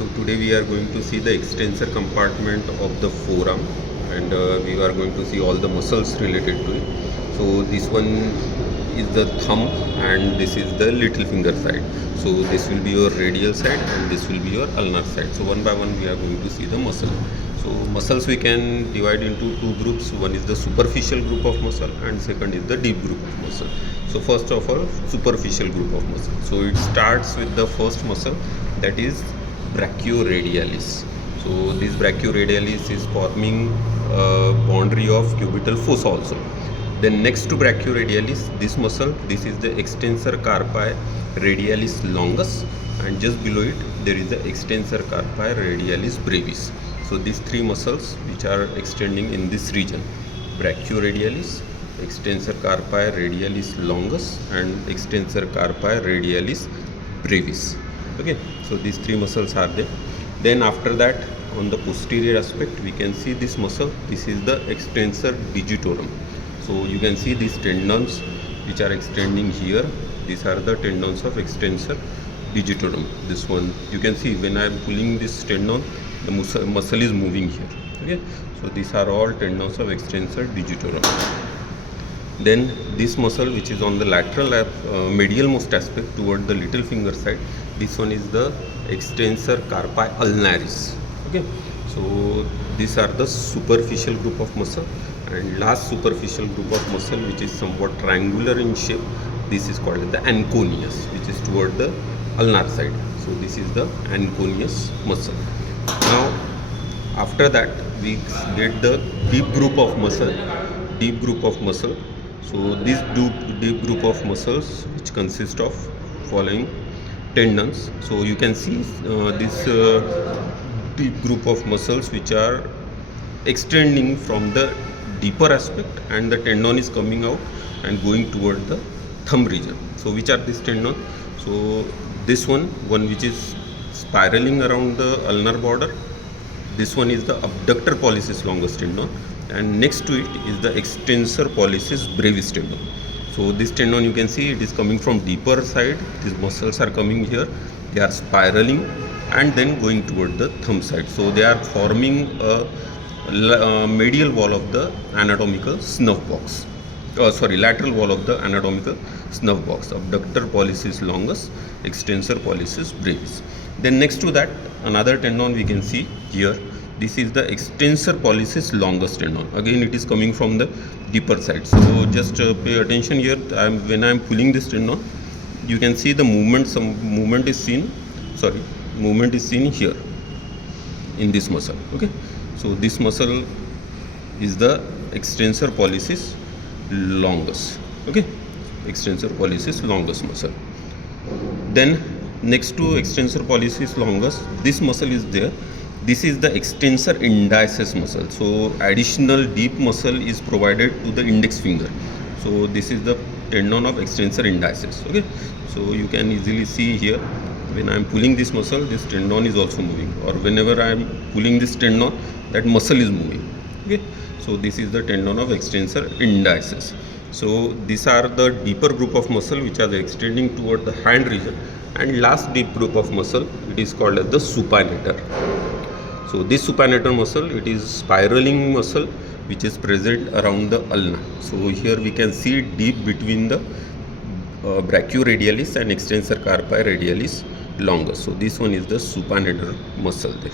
So today we are going to see the extensor compartment of the forearm, and we are going to see all the muscles related to it. So this one is the thumb and this is the little finger side. So this will be your radial side and this will be your ulnar side. So one by one we are going to see the muscle. So muscles we can divide into two groups. One is the superficial group of muscle and second is the deep group of muscle. So first of all, superficial group of muscle. So it starts with the first muscle, that is brachioradialis. So this brachioradialis is forming a boundary of cubital fossa also. Then next to brachioradialis, this muscle, this is the extensor carpi radialis longus, and just below it there is the extensor carpi radialis brevis. So these three muscles which are extending in this region: brachioradialis, extensor carpi radialis longus and extensor carpi radialis brevis. Okay, so these three muscles are there. Then after that, on the posterior aspect, we can see this muscle. This is the extensor digitorum. So you can see these tendons which are extending here. These are the tendons of extensor digitorum. This one you can see when I am pulling this tendon, the muscle is moving here. Okay, so these are all tendons of extensor digitorum. Then this muscle which is on the lateral medial most aspect toward the little finger side, this one is the extensor carpi ulnaris. Okay, so these are the superficial group of muscle, and last superficial group of muscle which is somewhat triangular in shape, this is called the anconius, which is toward the ulnar side. So this is the anconius muscle. Now after that we get the deep group of muscle. So this deep group of muscles which consist of following tendons. So you can see this deep group of muscles which are extending from the deeper aspect, and the tendon is coming out and going toward the thumb region. So which are these tendons? So this one which is spiraling around the ulnar border, this one is the abductor pollicis longus tendon, and next to it is the extensor pollicis brevis tendon. So this tendon, you can see it is coming from deeper side. These muscles are coming here, they are spiraling and then going toward the thumb side. So they are forming a medial wall of the anatomical snuff box. Lateral wall of the anatomical snuff box. Abductor pollicis longus, extensor pollicis brevis. Then next to that, another tendon we can see here. This is the extensor pollicis longus tendon. Again, it is coming from the deeper side. So just pay attention here. When I am pulling this tendon, you can see the movement. Some movement is seen. Movement is seen here in this muscle. Okay. So this muscle is the extensor pollicis longus. Okay, extensor pollicis longus muscle. Then next to extensor pollicis longus, this muscle is there. This is the extensor indicis muscle. So additional deep muscle is provided to the index finger. So this is the tendon of extensor indicis. Okay, so you can easily see here, when I am pulling this muscle, this tendon is also moving, or whenever I am pulling this tendon, that muscle is moving. Okay, so this is the tendon of extensor indicis. So these are the deeper group of muscle which are extending toward the hand region, and last deep group of muscle, it is called as the supinator. So this supinator muscle, it is spiraling muscle which is present around the ulna. So here we can see deep between the brachioradialis and extensor carpi radialis longus. So this one is the supinator muscle there.